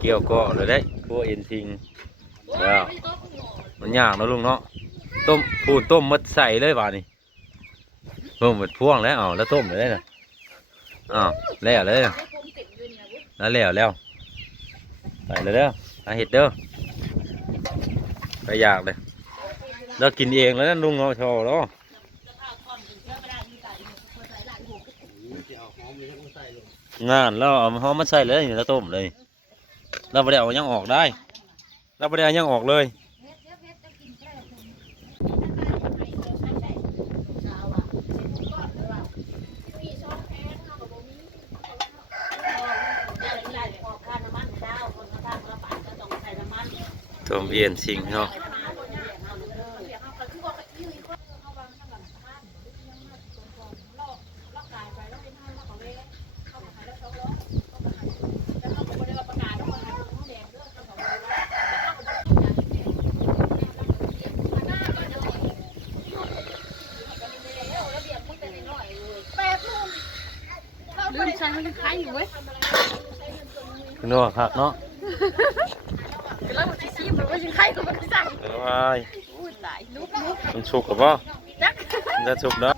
เกี่ยวก็เลยได้พวกเอ็นทิงแล้วมันยากนะลุงเนาะต้มพูดต้มมัดใส่เลยบ่านี่ต้มหมดพ่วงแล้วเอาแล้วต้มเลยนะอ้าวแล้วเลยนะแล้วแล้วแล้วไปเลยเด้ออาเห็ดเด้อไปอยากเลยแล้วกินเองแล้วนั่นลุงเอาโชว์แล้วงานแล้วเอาหอมมาใส่เลยแล้วต้มเลย เราไม่ได้เอายังออกได้ เราไม่ได้เอายังออกเลยต้มเอียนสิงเนาะ มใช้มันคล้ายอยู่เว้ยนัวคักเนาะแล้วมันจะซีมันว่ายังคล้ายกับมันสั่งเอาไว้อุ้ยตายลุกลุกมันสุกกับป่ะจักมันจะสุกเนาะ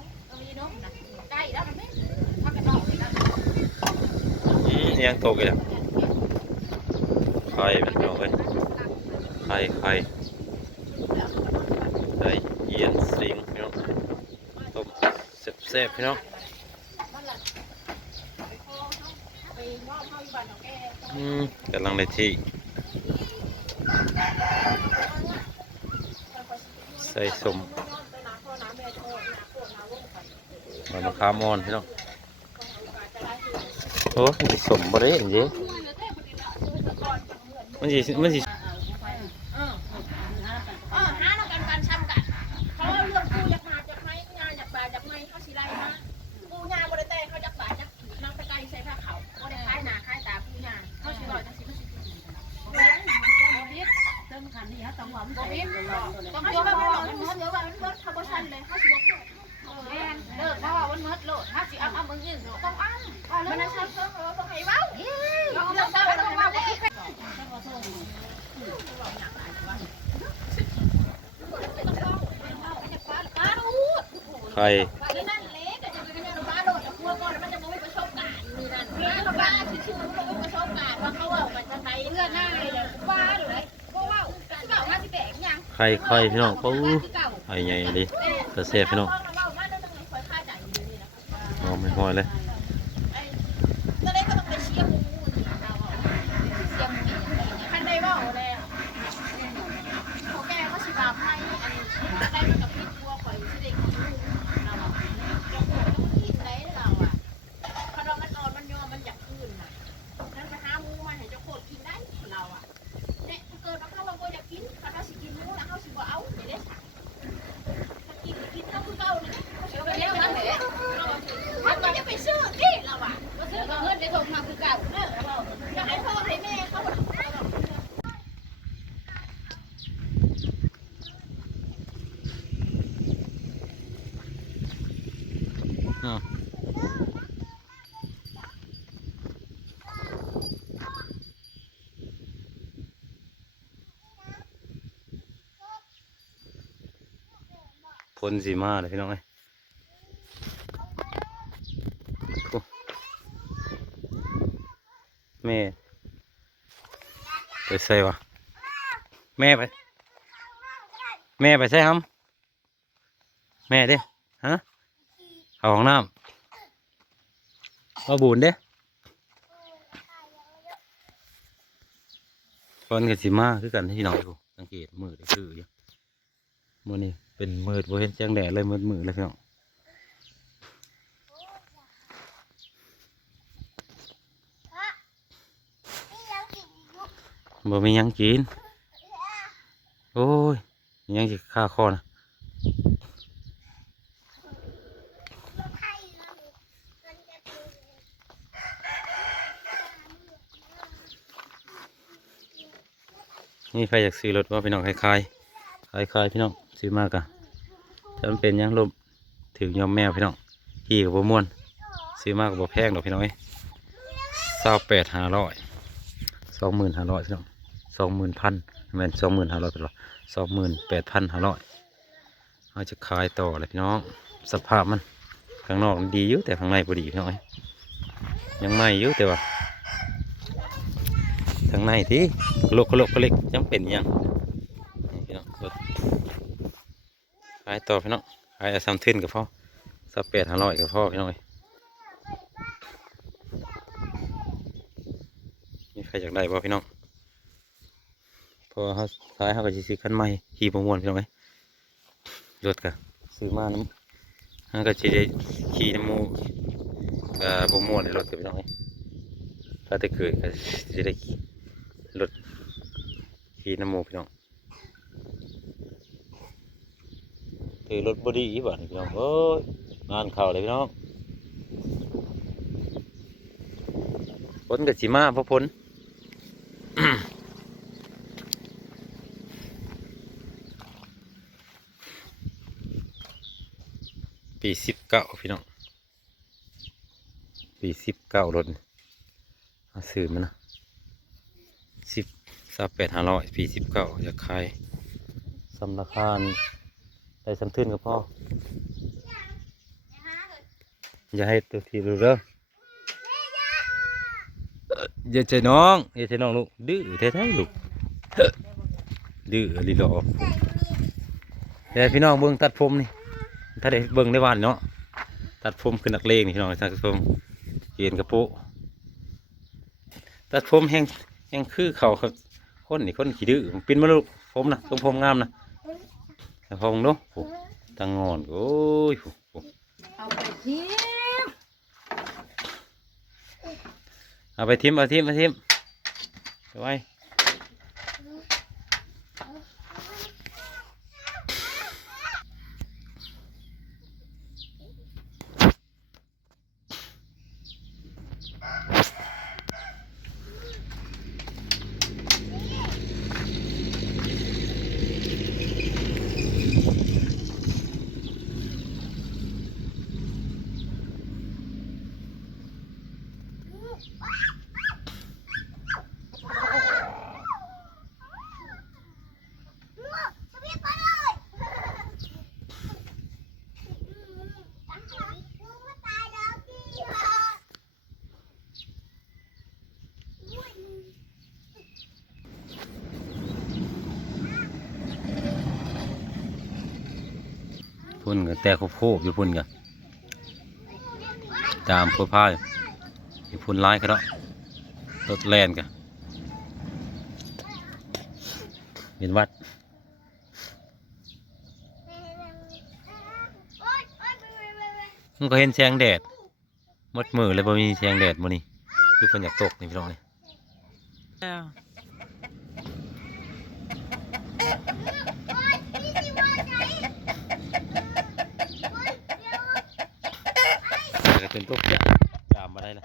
ใกล้แล้วมันไม่พักกันออกนะอืมยังตกอีกแล้วไข่เป็นเนาะเว้ยไข่ไข่ได้เอียนสิงพี่น้องต้มแซ่บๆพี่น้องอืม กำลังเลยที่ ใส่สมมันมะขามอ่อนพี่น้องโอ้มันสิสมบ่ได้เห็นจิมันสิมันสิ เลยเลยบ้าหรือไรก็ว่าเก่ามาสิแตกยังไข่ไข่พี่น้องปูเก่าไข่ใหญ่ดิแต่แซ่บพี่น้องเอาไม่ห้อยเลย ตอนแรกก็ต้องไปเชียร์มูเชียร์มูคันได้บ่แล้วเขาแกก็สิบาปให้อันได้มากับพี่กลัวข่อยสิเด็กเราอะเราต้องกินได้เราอะพอเรามันนอนมันยอมันอยากคืนน่ะนั่นไปหามูมันเห็นจะโคตรกินได้เราอะเนี่ยถ้าเกิดว่าเขาว่าบ่อยากกินเขาสิกินมูแล้วเขาสิบ่เอาไม่ได้สั่งถ้ากินกินเขาคือเก่าเลยเขาสิเอาไปเลี้ยงมันเลยมันก็จะไปซื้อที่เราอะก็ซื้อเงินในถุงมาคือเก่าเนอะเราอยากให้พ่อให้แม่เขาบอก อ้าวพ่นสีมาเลยพี่น้องเอ้ยโอ้แม่ ไปใส่วะแม่ไป แม่ไปใส่ฮัมแม่เด้ฮะ เอาของน้ำเอาบุญเด้คนกับสิมาคือกันที่น้องดูสังเกตมือได้คืออยู่มือนี่เป็นมืดบ่เห็นแจ้งแดดเลยมืดมืดเลยพี่น้องบ่มียังกิน โอ้ย ยังสิฆ่าคอนะ นี่ใครอยากซื้อรถว่าพี่น้องคล้ายๆคล้ายๆพี่น้องซื้อมากอะถ้ามันเป็นยังลมถึงยอมแมวพี่น้องขี่กับบ่ม่วน ซื้อมากกับบ่แพงดอกพี่น้องเอ้ยเศร้าแปดห้าร้อยสองหมื่นห้าร้อยพี่น้องสองหมื่นพันแม่นสองหมื่นห้าร้อยเป็นว่าสองหมื่นแปดพันห้าร้อยเราจะขายต่อเลยพี่น้อง สภาพมันข้างนอกมันดีอยู่แต่ข้างในพอดีพี่น้องเอ้ยยังไม่อยู่แต่ว่า ข้างในที่โลกโลกเล็กยังเป็นยังพี่น้องรถขายต่อพี่น้องขายเอาซ้ำทึนกับพ่อสักแปดห้าร้อยกับพ่อพี่น้องเอ้ยมีใครอยากได้บ่พี่น้องพอเขาขายเขาก็จะซื้อคันใหม่ขี่ประมวลพี่น้องเอ้ยรถก็ซื้อมาน้ำมันก็จะได้ขี่น้ำมูกอ่อบ่ม่วนในรถกับพี่น้องเอ้ยถ้าได้เกิดก็จะได้ ขี่รถขี่น้ำมูพี่น้องถือรถบอดี้อีบ่นี่พี่น้องเอ้ยงานเข้าเลยพี่น้องฝนกับสีมาพราะฝนปีสิบเก้าพี่น้องปีสิบเก้ารถเอาซื้อมันนะามแปดห้าร้อยปีสิบเก้าอยากขายสำราคานได้สำทึนก็พออย่าให้ตัวทีรู้เด้อเอ่ออย่าใจน้องอย่าใจน้องลูก ดื้อแท้ๆลูก ดื้อลีหลอเดี๋ยวพี่น้องเบิ่งตัดผมนี่ ถ้าได้เบิ่งได้วันเนาะ ตัดผมขึ้นนักเลงนี่พี่น้องตัดผมเกียนกระปะตัดผมแห้งแห้งคือเขาครับ คนนี่คนขี้ดื้อปิ้นมาลูกผมนะทรงผมงามนะแต่พองเนาะโอ้ตังงอนโอ้ยโอ้โหเอาไปทิ้งเอาไปทิมเอาทิมเอาทิมไป พุ่นกันแต่โคบอยู่พุ่นกันตามพุ่นพายอยู่พุ่นร้ายก็เนาะรถแลนกันเป็นวัดมันก็เห็นแสงแดดมดมือเลยบ่มีแสงแดดมื้อนี้คือเพิ่นอยากตกนี่พี่น้องนี่ เดี๋ยวเป็นตกจ้ะจามมาได้ละ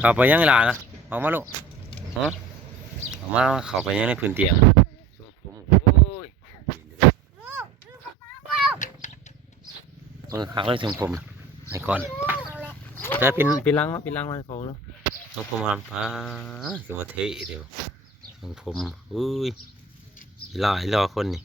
เข้าไปยังไงล่ะนะออกมาลูกฮะออกมาเข้าไปยังในพื้นเตียงโอ้ยเปิดขาเลยทรงผมไอ้ก่อนแต่ปินปินลังมาปินลังมาให้ผมเนาะทรงผมหันป้าคือมาเทเดียวทรงผมอุ้ยหลายรอคนนี่